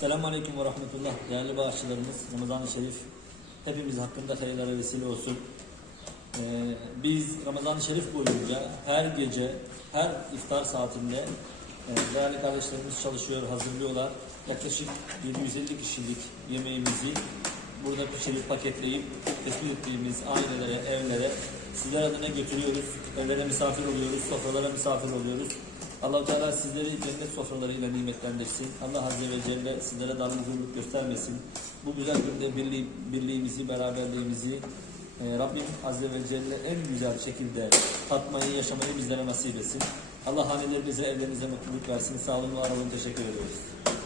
Selamun Aleyküm ve Rahmetullah. Değerli bağışçılarımız, Ramazan-ı Şerif hepimiz hakkında hayırlara vesile olsun. Ee, biz Ramazan-ı Şerif boyunca her gece, her iftar saatinde e, değerli kardeşlerimiz çalışıyor, hazırlıyorlar. Yaklaşık 750 kişilik yemeğimizi burada pişirip paketleyip tespit ettiğimiz ailelere, evlere sizler adına götürüyoruz. Evlere misafir oluyoruz, sofralara misafir oluyoruz. Allah Teala sizleri cennet sofralarıyla nimetlendirsin. Allah Azze ve Celle sizlere darlık göstermesin. Bu güzel günde birliği, birliğimizi, beraberliğimizi e, Rabbim Azze ve Celle en güzel şekilde tatmayı, yaşamayı bizlere nasip etsin. Allah hanelerinize, evlerinize mutluluk versin. Sağ olun, var olun. Teşekkür ediyoruz.